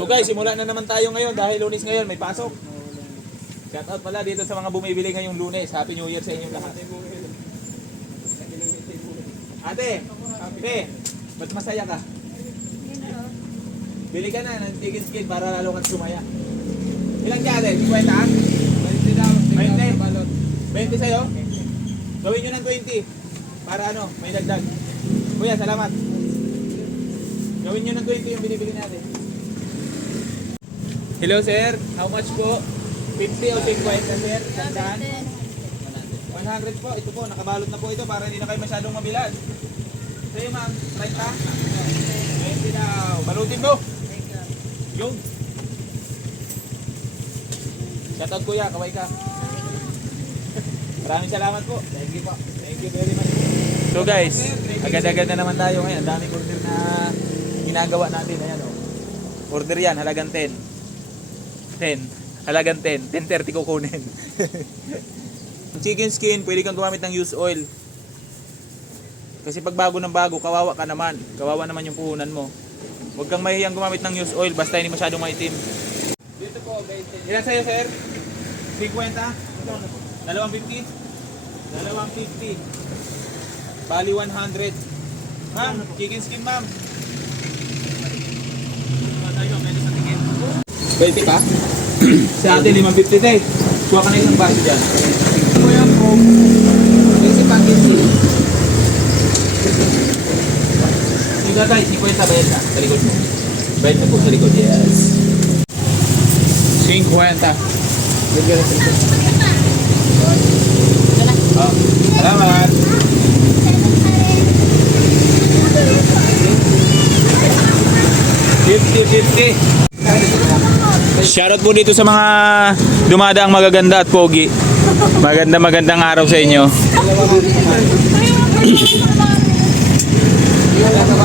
So guys, simula na naman tayo ngayon dahil Lunes ngayon, may pasok. Shout out pala dito sa mga bumibili ngayong Lunes. Happy New Year sa inyong lahat. Ate, ba't masaya ka? Bili ka na ng chicken skin para lalo kang sumaya. Ilang ka ate? 50? 20 daw. 20? 20 sa'yo? Gawin nyo ng 20. Para ano, may dagdag. Kuya, salamat. Gawin nyo ng 20 yung binibili natin. Hello sir, how much po? 50 o 50 sir? Tandaan? 100 po, ito po, nakabalot na po ito para hindi na kayo masyadong mabilad. Sa'yo ma'am, 30? 20 daw, balutin mo! Yung! Shoutout kuya, kaway ka. Maraming salamat po. Thank you po. Thank you very much. So guys, agad-agad na naman tayo ngayon. Daming order na ginagawa natin. Ayan o. Order yan, halagang 10. 10. Halagang 10. 10.30 kukunin. Chicken skin, pwede kang gumamit ng used oil. Kasi pag bago ng bago, kawawa ka naman. Kawawa naman yung puhunan mo. Huwag kang mahihiyang gumamit ng used oil basta hindi masyadong maitim. Dito po, 20. Ilan sa'yo sir? 50? 250? 250. Bali 100. Ma'am, chicken skin ma'am. 20 pa? Sa atin 550 tayo. Kuha ka na isang baso dyan. Kuya po. Kasi package eh. Sige tayo, 50 bayad na. Sa likod mo. Bayad na po sa likod. Yes. 50. Bigyan na sa likod. Oh, salamat. 50. Shoutout po dito sa mga dumadaang magaganda at pogi. Magandang araw sa inyo.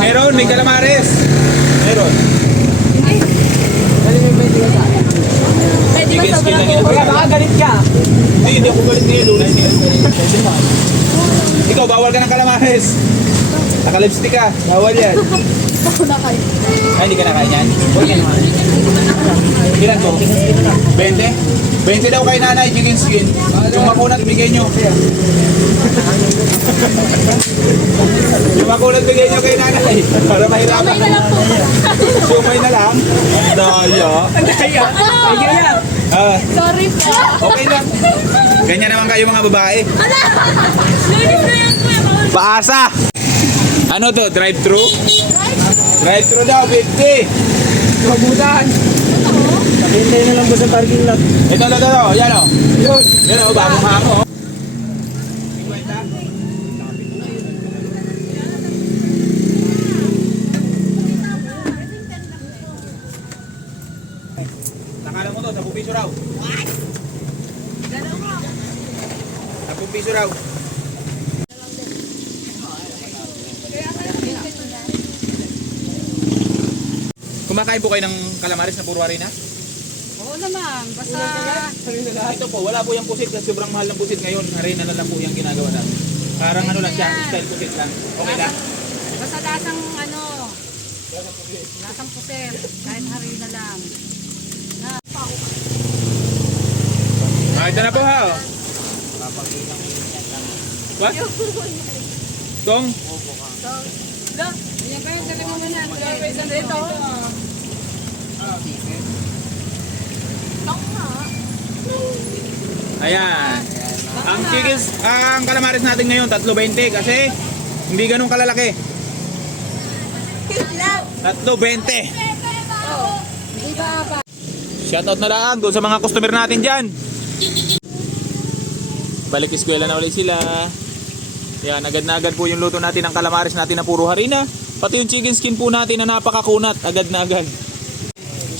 Meron, may calamares. Meron. Chicken skin lang yun. Baka galit ka. Hindi ako galit ngayon. Lunes ngayon. Ikaw, bawal ka ng calamares. Naka-lipstick ka. Bawal yan. Ay, hindi ka nakain yan? Huwag yan naman. Ilan to? 20? 20 daw kay nanay, chicken skin. Yung makunat, bigay nyo. Yung makunat, bigay nyo kay nanay. Para mahirapan. Sumay na lang. Daya. Daya. Sorry po. Okay lang. Ganyan naman kayo mga babae. Paasa. Ano to? Drive-thru? Drive-thru daw, 50. Mabutan. Hintay na lang ba sa parking lot? Ito. Yan o. Yan o, bagong hako. Nakala mo to, 10 piso raw. 10 piso raw. Kumakain po kayo ng calamares na puro harina? Oo naman, basta Ito po, wala po yung pusit kasi sobrang mahal ng pusit ngayon. Harina na lang po yung ginagawa natin. Parang ano lang siya, style pusit lang. Okay lang? basta lasang puser, kahit harina lang. Ito na po ha. What? Tong? Ayan pa yung dali mo muna. Dito. Ayan. Ang calamares natin ngayon, 3.20 kasi hindi ganun kalalaki. 3.20. Shoutout na lang doon sa mga customer natin dyan. Balik eskwela na ulit sila. Yan, agad na agad po yung luto natin ng calamares natin na puro harina. Pati yung chicken skin po natin na napakakunat, agad na agad.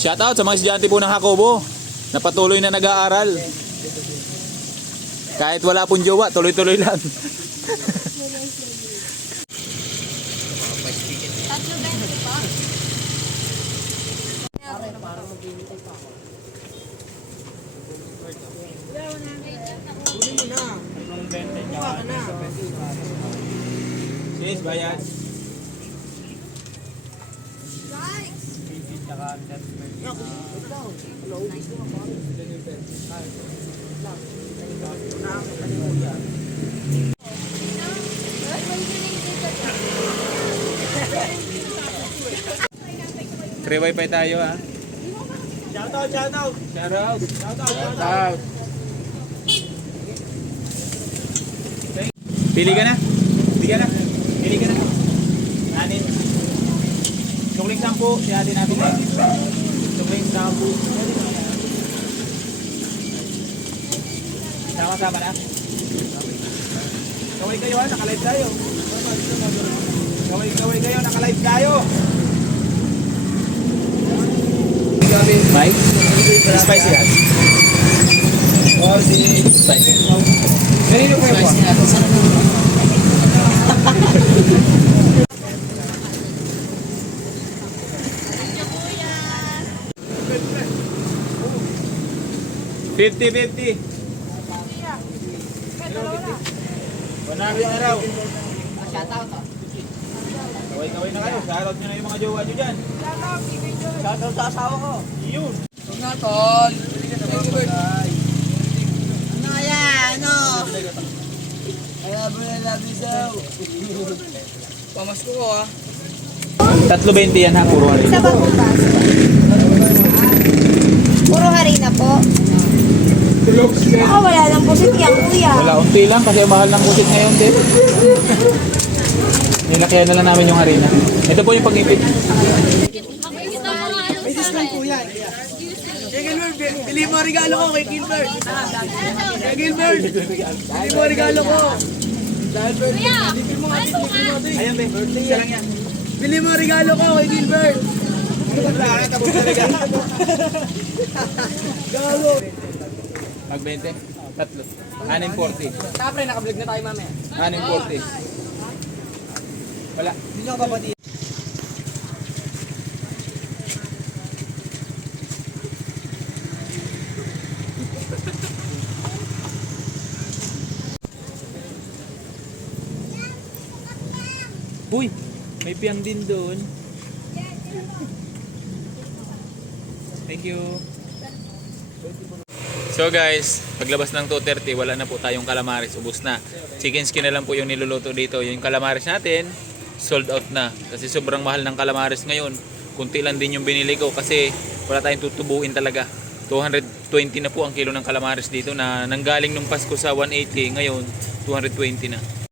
Shoutout sa mga estudyante po ng Jacobo na patuloy na nag-aaral. Kahit wala pong jowa, tuloy-tuloy lang. Sis, bayad. Free wifi tayo ha. Shoutout, shoutout. Shoutout. Shoutout, shoutout. Shoutout. Pili ka na. Pili ka na. Pili ka na. Anin. Sukling 10. Si ate natin na. Sukling 10. Sama-sama na. Kaway kayo ha. Naka-live tayo. Kaway kayo. Naka-live tayo. Mike? Spicy yan. Spicy. Kanino kayo po? $50. 100 na raw. Kaway na kayo. Shoutout nyo na yung mga jowa nyo dyan. Shoutout sa asawa ko. Yun. Ano kaya? Ano? Kaya bro na labisaw. Pamasko ko ah. 3.20 yan ha. Puro rin. Sa bagutas. Puro harina po. Ako wala lang pusit yan, kuya. Wala, unti lang kasi mahal ng busit ngayon din. Nilakyan na lang namin yung harina. Ito po yung pag-ipit. May discount kuya. Kay Gilbert, bili mo regalo ko kay Gilbert. Kay Gilbert, bili mo regalo ko. Kuya, ano nga? Ayan be, isa lang yan. Bili mo regalo ko kay Gilbert. Wala, tapos na rin. Galo. Mag 20. Tatlo. 6.40. Tapre, nakablog na tayo mamaya. 6.40. Wala. Hindi nyo kapatid. Uy, may piyang din doon. Thank you. So guys, paglabas ng 2:30, wala na po tayong calamares, ubos na. Chicken skin na lang po yung niluluto dito. Yung calamares natin, sold out na. Kasi sobrang mahal ng calamares ngayon. Kunti lang din yung binili ko kasi wala tayong tutubuin talaga. 220 na po ang kilo ng calamares dito na nanggaling nung Pasko sa 180, ngayon 220 na.